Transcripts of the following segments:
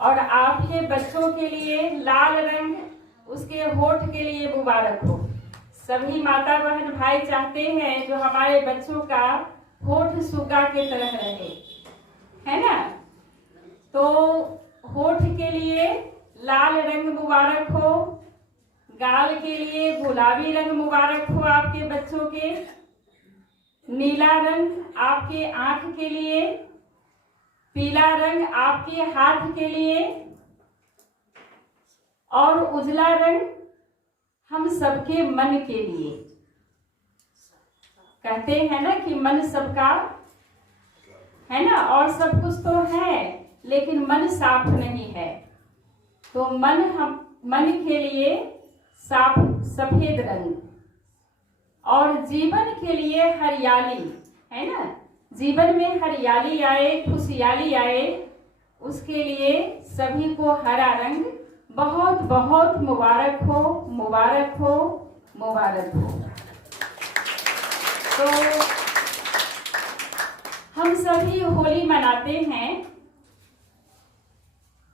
और आपके बच्चों के लिए लाल रंग उसके होठ के लिए मुबारक हो। सभी माता बहन भाई चाहते हैं जो हमारे बच्चों का होठ सुग्गा के तरह रहे, है ना। तो होठ के लिए लाल रंग मुबारक हो, गाल के लिए गुलाबी रंग मुबारक हो आपके बच्चों के, नीला रंग आपके आंख के लिए, पीला रंग आपके हाथ के लिए और उजला रंग हम सबके मन के लिए। कहते हैं ना कि मन सबका है ना, और सब कुछ तो है लेकिन मन साफ नहीं है। तो मन के लिए साफ सफेद रंग, और जीवन के लिए हरियाली, है ना। जीवन में हरियाली आए, खुशहाली आए, उसके लिए सभी को हरा रंग बहुत बहुत मुबारक हो, मुबारक हो, मुबारक हो। तो हम सभी होली मनाते हैं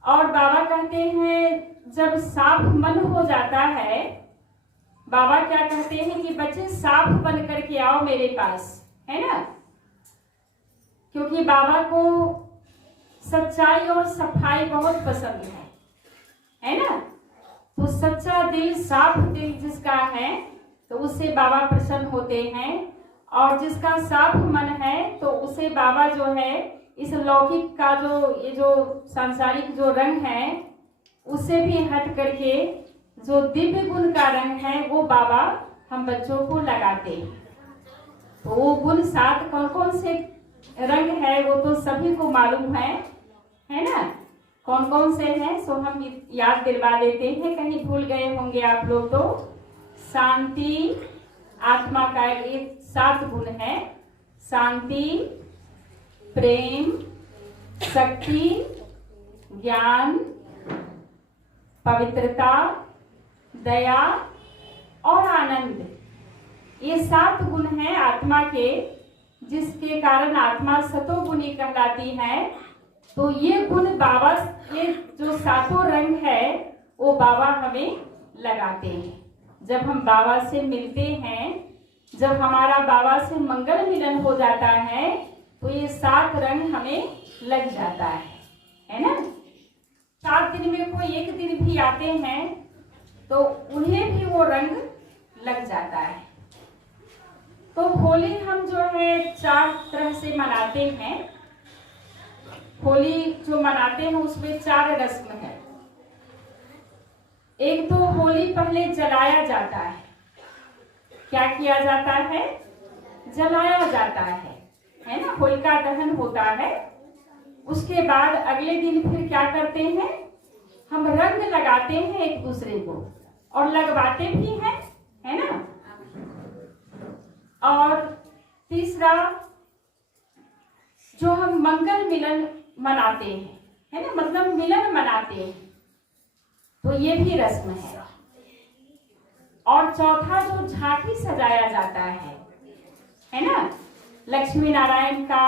और बाबा कहते हैं जब साफ मन हो जाता है, बाबा क्या कहते हैं कि बच्चे साफ बन करके आओ मेरे पास, है ना। क्योंकि बाबा को सच्चाई और सफाई बहुत पसंद है ना। तो सच्चा दिल, साफ दिल जिसका है तो उससे बाबा प्रसन्न होते हैं, और जिसका साफ मन है तो उसे बाबा जो है इस लौकिक का ये जो सांसारिक जो रंग है उससे भी हट करके जो दिव्य गुण का रंग है वो बाबा हम बच्चों को लगाते हैं। तो वो गुण 7 कौन कौन से रंग है वो तो सभी को मालूम है ना, कौन कौन से हैं सो हम याद दिलवा देते हैं, कहीं भूल गए होंगे आप लोग तो। शांति आत्मा का ये 7 गुण है, शांति, प्रेम, शक्ति, ज्ञान, पवित्रता, दया और आनंद। ये 7 गुण हैं आत्मा के, जिसके कारण आत्मा सतोगुणी कहलाती है। तो ये गुण बाबा, ये जो 7 रंग है वो बाबा हमें लगाते हैं। जब हम बाबा से मिलते हैं, जब हमारा बाबा से मंगल मिलन हो जाता है तो ये 7 रंग हमें लग जाता है ना। 7 दिन में कोई एक दिन भी आते हैं तो उन्हें भी वो रंग लग जाता है। तो होली हम जो है 4 तरह से मनाते हैं। होली जो मनाते हैं उसमें 4 रस्म है। एक तो होली पहले जलाया जाता है। क्या किया जाता है? जलाया जाता है ना, होलिका दहन होता है। उसके बाद अगले दिन फिर क्या करते हैं, हम रंग लगाते हैं एक दूसरे को, और लगवाते भी हैं, है ना। और तीसरा जो हम मंगल मिलन मनाते हैं, है ना, मतलब मिलन मनाते हैं, तो ये भी रस्म है। और चौथा जो झांकी सजाया जाता है ना, लक्ष्मी नारायण का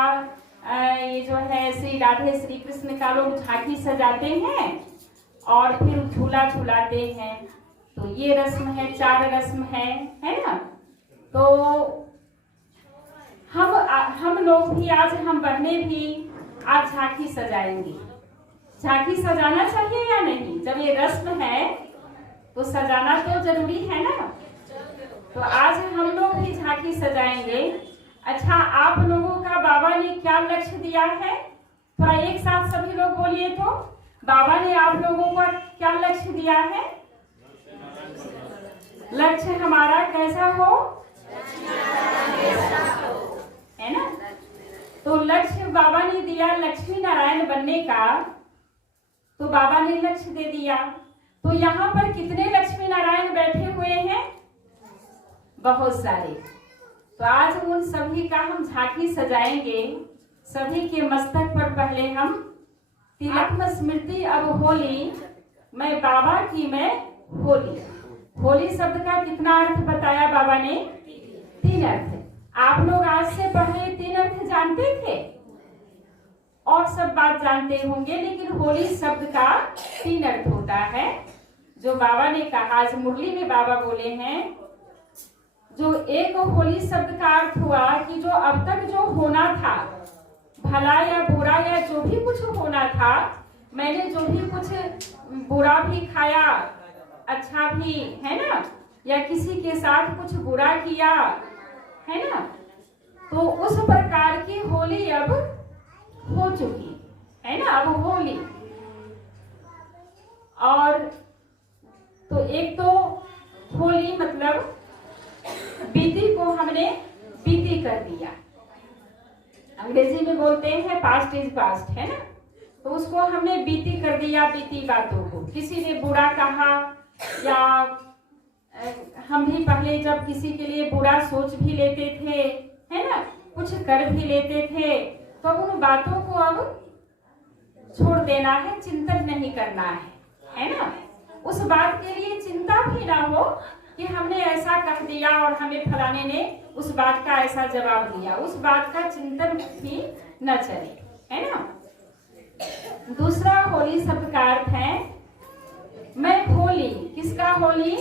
ये जो है श्री राधे श्री कृष्ण का लोग झांकी सजाते हैं और फिर झूला झूलाते हैं। तो ये रस्म है, 4 रस्म है ना। तो हम लोग भी आज, हम बहनें भी आज झांकी सजाएंगे। झांकी सजाना चाहिए या नहीं? जब ये रस्म है तो सजाना तो जरूरी है ना। तो आज हम लोग भी झांकी सजाएंगे। अच्छा, आप लोगों का बाबा ने क्या लक्ष्य दिया है? थोड़ा एक साथ सभी लोग बोलिए तो। बाबा ने आप लोगों को क्या लक्ष्य दिया है? लक्ष्य हमारा कैसा हो, है ना। तो लक्ष्य बाबा ने दिया लक्ष्मी नारायण बनने का, तो बाबा ने लक्ष्य दे दिया। तो यहाँ पर कितने लक्ष्मी नारायण बैठे हुए हैं? बहुत सारे। तो आज उन सभी का हम झांकी सजाएंगे। सभी के मस्तक पर पहले हम तिलक स्मृति अब होली, मैं बाबा की मैं होली। होली शब्द का कितना अर्थ बताया बाबा ने? 3 अर्थ। आप लोग आज से पहले 3 अर्थ जानते थे? और सब बात जानते होंगे, लेकिन होली शब्द का 3 अर्थ होता है। जो बाबा ने कहा, आज मुरली में बाबा बोले हैं, जो एक होली शब्द का अर्थ हुआ कि जो अब तक जो होना था, भला या बुरा या जो भी कुछ होना था, मैंने जो भी कुछ बुरा भी खाया, अच्छा भी, है ना, या किसी के साथ कुछ बुरा किया, है ना, तो उस प्रकार की होली अब हो चुकी है ना, अब होली। और तो एक तो होली मतलब बीती को हमने बीती कर दिया, अंग्रेजी में बोलते हैं पास्ट इज पास्ट, है ना, तो उसको हमने बीती कर दिया, बीती बातों को। किसी ने बुरा कहा या हम भी पहले जब किसी के लिए बुरा सोच भी लेते थे, है ना, कुछ कर भी लेते थे, तो उन बातों को अब छोड़ देना है, चिंतन नहीं करना है ना। उस बात के लिए चिंता भी ना हो कि हमने ऐसा कह दिया और हमें फलाने ने उस बात का ऐसा जवाब दिया, उस बात का चिंतन भी न चले, है ना। दूसरा होली शब्द का अर्थ है मैं होली। किसका होली?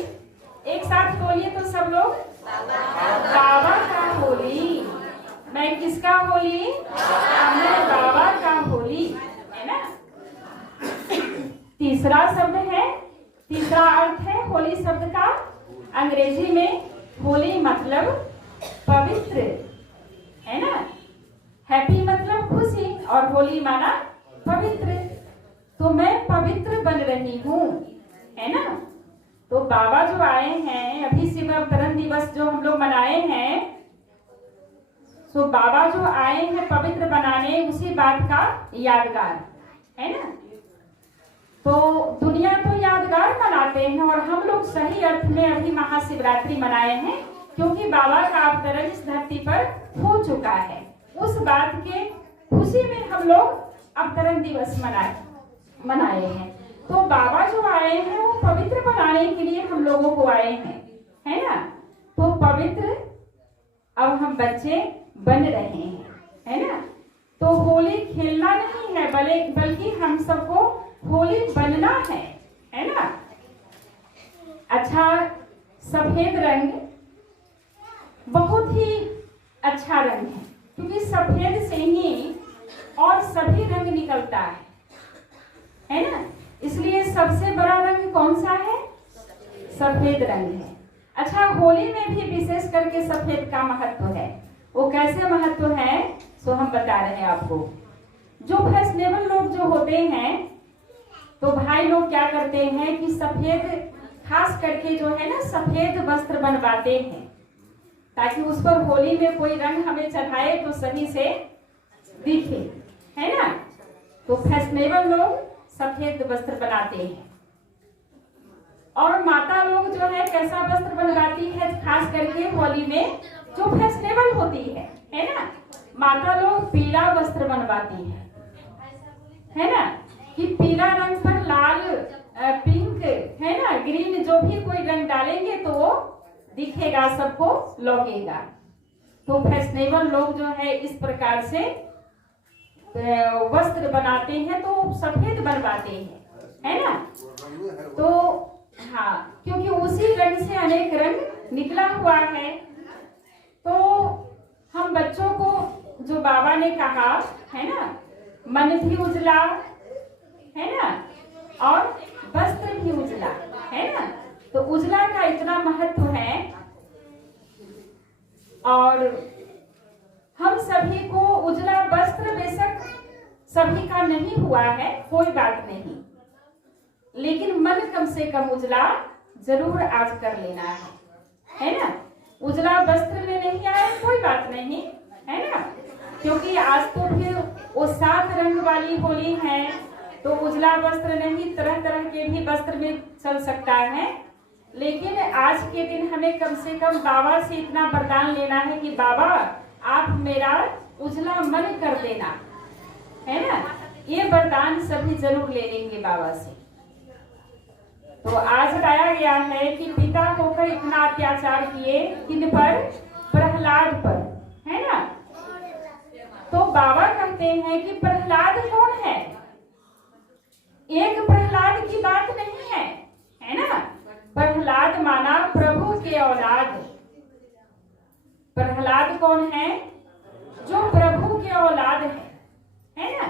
एक साथ बोलिए तो सब लोग, बाबा का होली। मैं किसका होली? मैं बाबा का होली, है ना। तीसरा शब्द है, तीसरा अर्थ है होली शब्द का, अंग्रेजी में होली मतलब पवित्र, है ना। हैप्पी मतलब खुशी और होली माना पवित्र। तो मैं पवित्र बन रही हूँ, है ना। तो बाबा जो आए हैं, अभी शिव अवतरण दिवस जो हम लोग मनाए हैं, तो बाबा जो आए हैं पवित्र बनाने, उसी बात का यादगार, है ना। तो दुनिया तो यादगार मनाते हैं और हम लोग सही अर्थ में अभी महाशिवरात्रि मनाए हैं, क्योंकि बाबा का अवतरण इस धरती पर हो चुका है। उस बात के खुशी में हम लोग अवतरण दिवस मनाए हैं। तो बाबा जो आए हैं वो पवित्र बनाने के लिए हम लोगों को आए हैं, है ना। तो पवित्र अब हम बच्चे बन रहे हैं, है ना। तो होली खेलना नहीं है, बल्कि हम सबको होली बनना है ना। अच्छा, सफेद रंग बहुत ही अच्छा रंग है, क्योंकि सफेद से ही और सभी रंग निकलता है ना। इसलिए सबसे बड़ा रंग कौन सा है? सफेद रंग है। अच्छा, होली में भी विशेष करके सफेद का महत्व है। वो कैसे महत्व है सो हम बता रहे हैं आपको। जो फैशनेबल लोग जो होते हैं, तो भाई लोग क्या करते हैं कि सफेद, खास करके जो है ना, सफेद वस्त्र बनवाते हैं, ताकि उस पर होली में कोई रंग हमें चढ़ाए तो सही से दिखे, है ना। तो फैशनेबल लोग सफेद वस्त्र बनाते हैं। और माता लोग जो है कैसा वस्त्र बनवाती है, खास करके होली में जो फैशनेबल होती है ना, माता लोग पीला वस्त्र बनवाती है ना, कि पीला रंग पर लाल, पिंक, है ना, ग्रीन, जो भी कोई रंग डालेंगे तो वो दिखेगा, सबको लगेगा। तो फैशनेबल लोग जो है इस प्रकार से वस्त्र बनाते हैं, तो सफेद बनवाते हैं, है ना। तो हाँ, क्योंकि उसी रंग से अनेक रंग निकला हुआ है। तो हम बच्चों को, जो बाबा ने कहा है ना, मन भी उजला, है ना, और वस्त्र भी उजला, है ना। तो उजला का इतना महत्व है। और हम सभी को उजला वस्त्र बेशक सभी का नहीं हुआ है, कोई बात नहीं, लेकिन मन कम से कम उजला जरूर आज कर लेना है ना। उजला वस्त्र में नहीं आया कोई बात नहीं, है ना, क्योंकि आज तो फिर वो 7 रंग वाली होली है, तो उजला वस्त्र नहीं, तरह तरह के भी वस्त्र में चल सकता है। लेकिन आज के दिन हमें कम से कम बाबा से इतना वरदान लेना है कि बाबा आप मेरा उजला मन कर देना, है ना। ये वरदान सभी जरूर ले लेंगे बाबा से। तो आज बताया गया है कि पिता होकर इतना अत्याचार किए किन पर? प्रहलाद पर, है ना। तो बाबा कहते हैं कि प्रहलाद कौन है? एक प्रहलाद की बात नहीं है ना। प्रहलाद माना प्रभु के औलाद। प्रहलाद कौन है? जो प्रभु के औलाद है ना।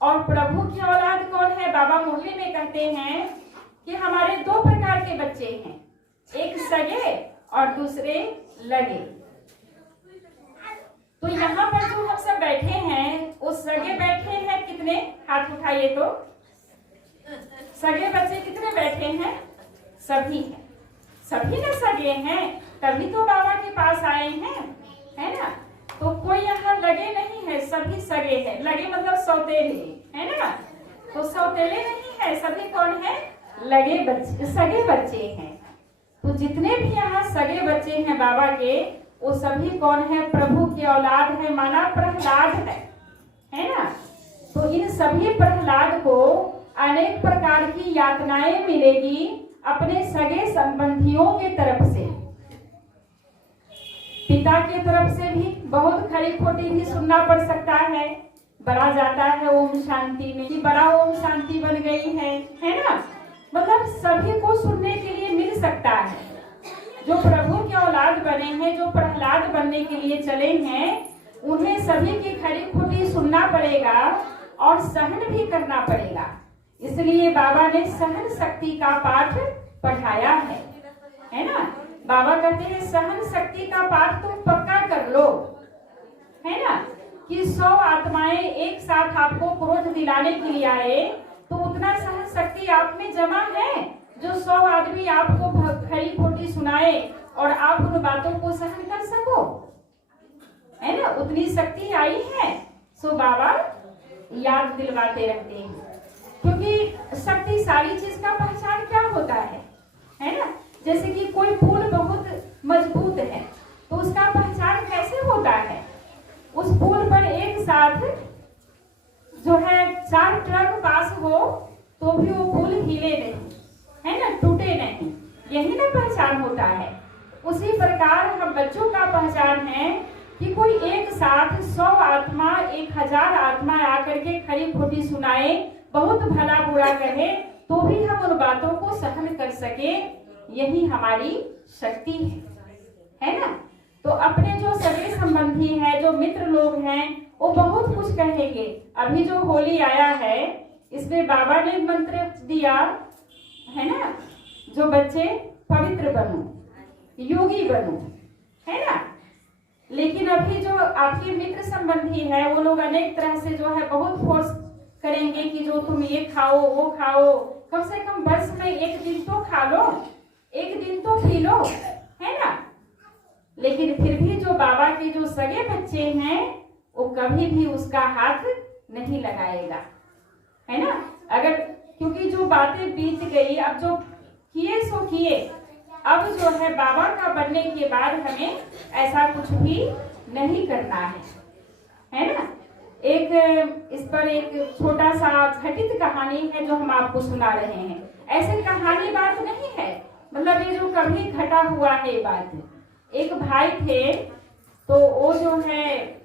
और प्रभु की औलाद कौन है? बाबा मुरली में कहते हैं कि हमारे दो प्रकार के बच्चे हैं, एक सगे और दूसरे लगे। तो यहाँ पर जो हम सब बैठे हैं, वो सगे बैठे हैं कितने? हाथ उठाइए तो। सगे बच्चे कितने बैठे हैं? सभी हैं। सभी ना सगे हैं, तभी तो बाबा के पास आए हैं, है ना। तो कोई यहाँ लगे नहीं है, सभी सगे हैं। लगे मतलब सौतेले, है ना। तो सौतेले नहीं है, सभी कौन है? लगे बच्चे, सगे बच्चे हैं। तो जितने भी यहाँ सगे बच्चे हैं बाबा के, वो सभी कौन है? प्रभु के औलाद है, माना प्रहलाद है ना। तो इन सभी प्रहलाद को अनेक प्रकार की यातनाएं मिलेगी अपने सगे संबंधियों के तरफ से। पिता के तरफ से भी बहुत खरी खोटी भी सुनना पड़ सकता है। बड़ा जाता है ओम शांति में कि बड़ा ओम शांति बन गई है ना। मतलब सभी को सुनने के लिए मिल सकता है। जो प्रभु के औलाद बने हैं, जो प्रहलाद बनने के लिए चले हैं, उन्हें सभी की खरी खोटी सुनना पड़ेगा और सहन भी करना पड़ेगा। इसलिए बाबा ने सहन शक्ति का पाठ पढ़ाया है ना। बाबा कहते हैं सहन शक्ति का पाठ तुम पक्का कर लो, है ना। कि 100 आत्माएं एक साथ आपको क्रोध दिलाने के लिए आए, तो उतना सहन शक्ति आप में जमा है जो 100 आदमी आपको खरी खोटी सुनाए और आप उन बातों को सहन कर सको, है ना। उतनी शक्ति आई है। सो बाबा याद दिलवाते रहते हैं, क्योंकि शक्ति सारी चीज का पहचान क्या होता है ना। जैसे कि कोई पुल बहुत मजबूत है, तो उसका पहचान कैसे होता है? उस पुल पर एक साथ जो है 4 ट्रक पास हो तो भी वो पुल हिले नहीं, है ना, टूटे नहीं। यही ना पहचान होता है। उसी प्रकार हम बच्चों का पहचान है कि कोई एक साथ 100 आत्मा 1000 आत्मा आकर के खरी खोटी सुनाए, बहुत भला बुरा कहे, तो भी हम उन बातों को सहन कर सके। यही हमारी शक्ति है ना। तो अपने जो सगे संबंधी है, जो मित्र लोग हैं, वो बहुत कुछ कहेंगे। अभी जो होली आया है, इसमें बाबा ने मंत्र दिया है ना, जो बच्चे पवित्र बनो, योगी बनो, है ना। लेकिन अभी जो आपके मित्र संबंधी है, वो लोग अनेक तरह से जो है बहुत फोर्स करेंगे कि जो तुम ये खाओ वो खाओ, कम से कम वर्ष में एक दिन तो खा लो, एक दिन तो पी लो, है ना। लेकिन फिर भी जो बाबा के जो सगे बच्चे हैं, वो कभी भी उसका हाथ नहीं लगाएगा, है ना। अगर क्योंकि जो बातें बीत गई, अब जो किए सो किए, अब जो है बाबा का बनने के बाद हमें ऐसा कुछ भी नहीं करना है ना। एक इस पर एक छोटा सा घटित कहानी है जो हम आपको सुना रहे हैं। ऐसे कहानी बात नहीं है, मतलब ये जो कभी घटा हुआ है बात। एक भाई थे, तो वो जो है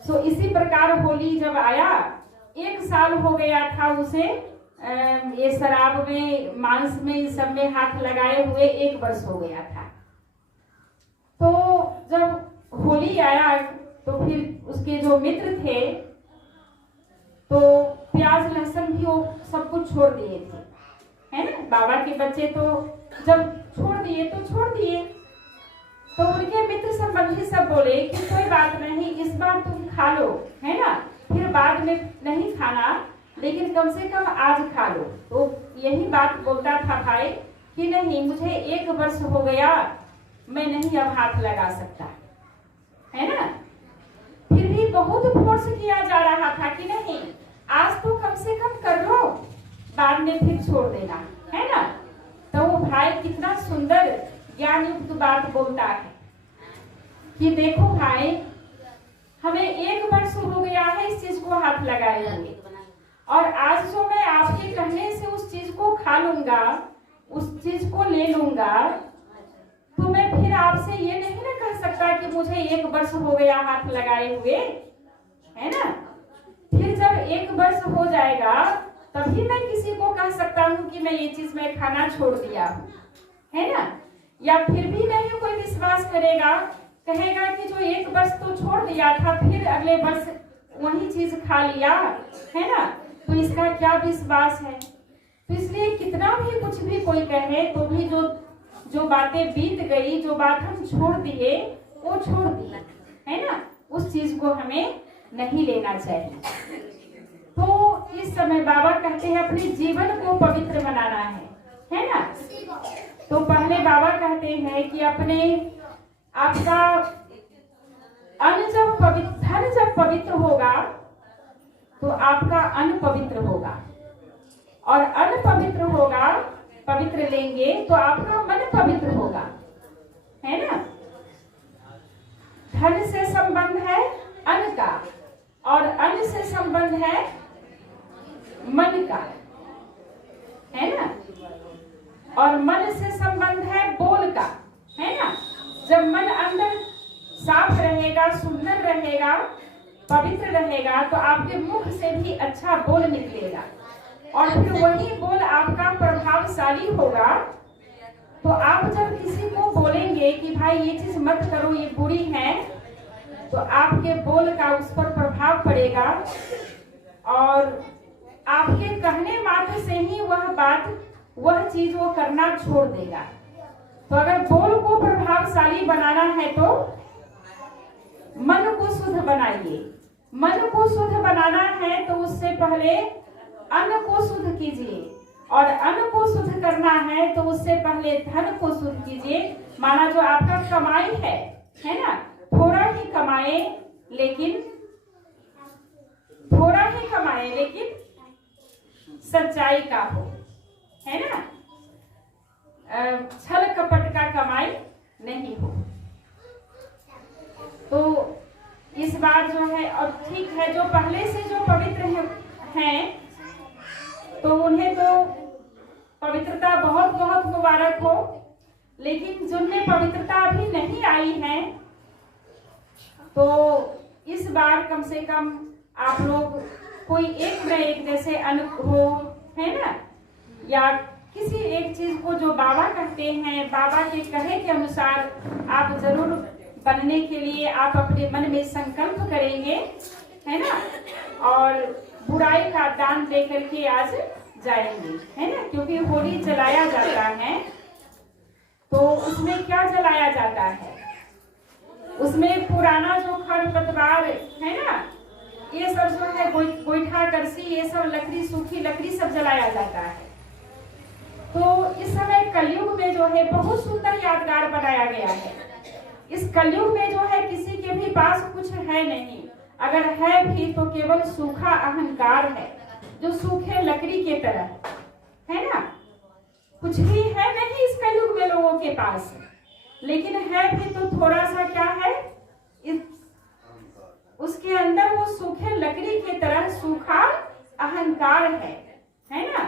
सो इसी प्रकार होली जब आया, 1 साल हो गया था उसे ये शराब में, मांस में, इस सब में हाथ लगाए हुए 1 वर्ष हो गया था। तो जब होली आया, तो फिर उसके जो मित्र थे, तो प्याज लहसुन भी वो सब कुछ छोड़ दिए थे, है ना। बाबा के बच्चे तो जब छोड़ दिए तो छोड़ दिए। तो उनके मित्र संबंधी सब बोले कि कोई बात नहीं, इस बार तुम खा लो, है ना, फिर बाद में नहीं खाना, लेकिन कम से कम आज खा लो। तो यही बात बोलता था भाई कि नहीं, मुझे 1 वर्ष हो गया, मैं नहीं अब हाथ लगा सकता, है ना। फिर भी बहुत फोर्स किया जा रहा था कि नहीं, आज तो कम से कम कर लो, बाद में फिर छोड़ देना, है ना। तो वो भाई कितना सुंदर ज्ञान युक्त बात बोलता है कि देखो भाई, हमें 1 वर्ष हो गया है इस चीज को हाथ लगाए हुए, और आज जो मैं आपके कहने से उस चीज को खा लूंगा, उस चीज को ले लूंगा, तो मैं फिर आपसे ये नहीं ना कह सकता कि मुझे 1 वर्ष हो गया हाथ लगाए हुए, है ना। फिर जब 1 वर्ष हो जाएगा तभी मैं किसी को कह सकता हूँ कि मैं ये चीज मैं खाना छोड़ दिया हूँ, है ना। या फिर भी नहीं कोई विश्वास करेगा, कहेगा कि जो 1 वर्ष तो छोड़ दिया था फिर अगले वर्ष वही चीज खा लिया, है ना, तो इसका क्या विश्वास है। तो इसलिए कितना भी कुछ भी कोई कहे तो भी जो बातें बीत गई, जो बात हम छोड़ दिए वो छोड़ दी, है ना, उस चीज को हमें नहीं लेना चाहिए। तो इस समय बाबा कहते हैं अपने जीवन को पवित्र बनाना है ना। तो पहले बाबा कहते हैं कि अपने आपका धन जब पवित्र होगा तो आपका अन्न पवित्र होगा, और अन्न पवित्र होगा, पवित्र लेंगे तो आपका मन पवित्र होगा, है ना। धन से संबंध है अन्न का, और अन्न से संबंध है मन का, है ना, और मन से संबंध है बोल का, है ना। जब मन अंदर साफ रहेगा, सुंदर रहेगा, पवित्र रहेगा तो आपके मुख से भी अच्छा बोल निकलेगा, और फिर वही बोल आपका प्रभावशाली होगा। तो आप जब किसी को बोलेंगे कि भाई ये चीज मत करो, ये बुरी है, तो आपके बोल का उस पर प्रभाव पड़ेगा, और आपके कहने मात्र से ही वह चीज वो करना छोड़ देगा। तो अगर बोल को प्रभावशाली बनाना है तो मन को शुद्ध बनाइए। मन को शुद्ध बनाना है तो उससे पहले अन्न को शुद्ध कीजिए, और अन्न को शुद्ध करना है तो उससे पहले धन को शुद्ध कीजिए। माना जो आपका कमाई है ना, थोड़ा ही कमाए लेकिन सच्चाई का हो, है ना, छल कपट का कमाई नहीं हो। तो इस बार जो है, और ठीक है जो पहले से जो पवित्र हैं तो उन्हें तो पवित्रता बहुत बहुत मुबारक हो, लेकिन जिनमें पवित्रता अभी नहीं आई है तो इस बार कम से कम आप लोग कोई एक न एक जैसे अन्न हो, है ना, या किसी एक चीज को जो बाबा कहते हैं, बाबा के कहे के अनुसार आप जरूर बनने के लिए आप अपने मन में संकल्प करेंगे, है ना, और बुराई का दान दे करके आज जाएंगे, है ना। क्योंकि होली जलाया जाता है तो उसमें क्या जलाया जाता है, उसमें पुराना जो खरपतवार है ना, ये सब जो है गोईठा करसी, ये सब लकड़ी, सूखी लकड़ी सब जलाया जाता है। तो इस समय कलयुग में जो है बहुत सुंदर यादगार बनाया गया है। इस कलयुग में जो है किसी के भी पास कुछ है नहीं, अगर है भी तो केवल सूखा अहंकार है, जो सूखे लकड़ी के तरह, है ना। कुछ भी है नहीं इस कलयुग में लोगों के पास, लेकिन है भी तो थोड़ा सा क्या है, उसके अंदर वो सूखे लकड़ी के तरह सूखा अहंकार है ना।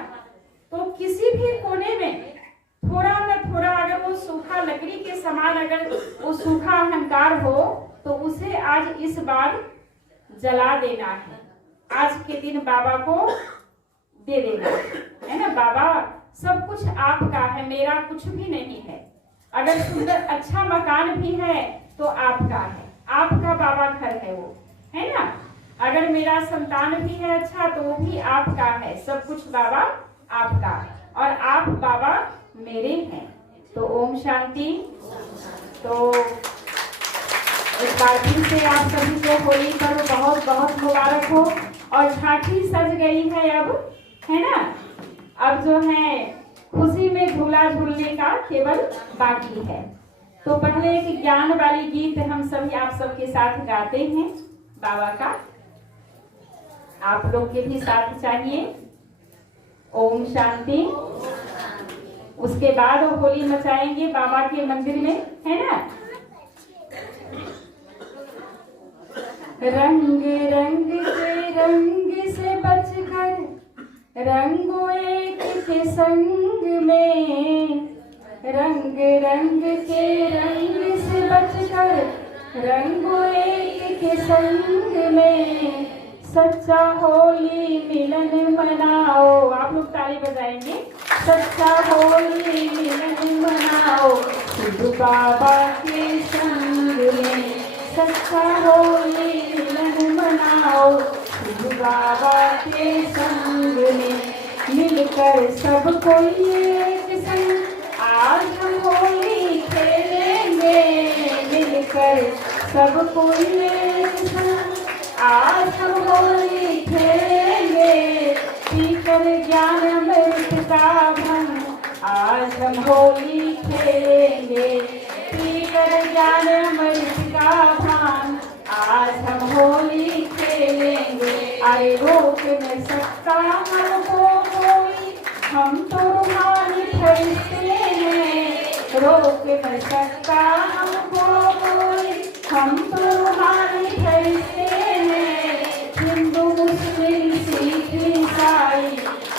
तो किसी भी कोने में थोड़ा न थोड़ा अगर वो सूखा लकड़ी के समान अगर वो सूखा अहंकार हो तो उसे आज इस बार जला देना है। आज के दिन बाबा को दे देना है ना। बाबा सब कुछ आपका है, मेरा कुछ भी नहीं है। अगर सुंदर अच्छा मकान भी है तो आपका है, आपका बाबा घर है वो, है ना। अगर मेरा संतान भी है अच्छा तो वो भी आपका है, सब कुछ बाबा आपका, और आप बाबा मेरे हैं। तो ओम शांति। तो इस बार फिर से आप सभी को होली पर बहुत बहुत मुबारक हो। और झांकी सज गई है अब, है ना। अब जो है खुशी में झूला झूलने का केवल बाकी है। तो पहले एक ज्ञान वाली गीत हम सभी आप सबके साथ गाते हैं बाबा का, आप लोग के भी साथ चाहिए। ओम शांति। उसके बाद होली मचाएंगे बाबा के मंदिर में, है ना। रंग रंग के रंग से बचकर रंगो एक के संग में, रंग रंग के रंग से बचकर रंगो एक के संग में, सच्चा होली मिलन मनाओ। आप लोग ताली बजाएंगे। सच्चा होली मिलन मनाओ शिव बाबा के संग में। सच्चा होली मिलन मनाओ शिव बाबा के संग में। मिलकर सब कोई एक संग आज हम होली खेलेंगे। मिलकर सब कोई एक संग आज हम होली खेलेंगे। पीकर ज्ञान अमृत का भंग आज हम होली खेलेंगे। पीकर ज्ञान अमृत का भान आज हम होली खेलेंगे। अरे रोक न सकता हमको कोई, हम तो रूहानी फरिश्ते हैं। रोक न सकता हमको कोई, हम तो रूहानी फरिश्ते हैं। हिंदू मुस्लिम सिख ईसाई,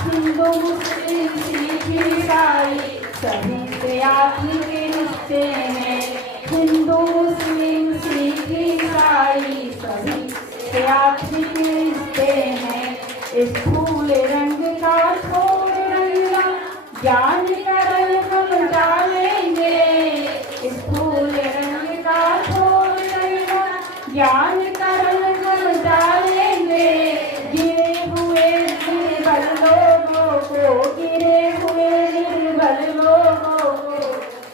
हिंदू मुस्लिम सिख ईसाई सभी से आत्मिक रिश्ते हैं। हिंदू मुस्लिम सिख ईसाई सभी से आत्मिक रिश्ते हैं। इस फूल रंग का छोड़ रंगा ज्ञान का रंग हम डालेंगे। इस फूल रंग का छोड़ रंगा ज्ञान का रंग हम डालेंगे। गिरे हुए निर्बल लोगों को, गिरे हुए निर्बल लोगों को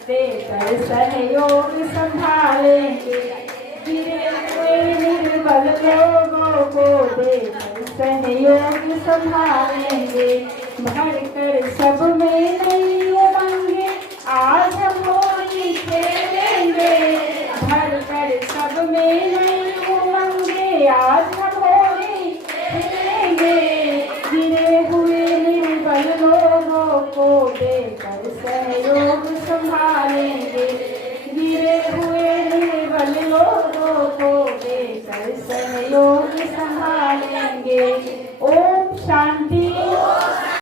देकर सहयोग संभालेंगे। गिरे हुए निर्बल लोगों को देकर सहयोग संभालेंगे। भर कर सब में नई उमंगे आज हम होली खेलेंगे। भर कर सब में नई उमंगे आज हम होली खेलेंगे। गिरे हुए निर्बल लोगों को देकर सहयोग संभालेंगे। गिरे हुए निर्बल लोगों को देकर सहयोग संभालेंगे। ओम शांति।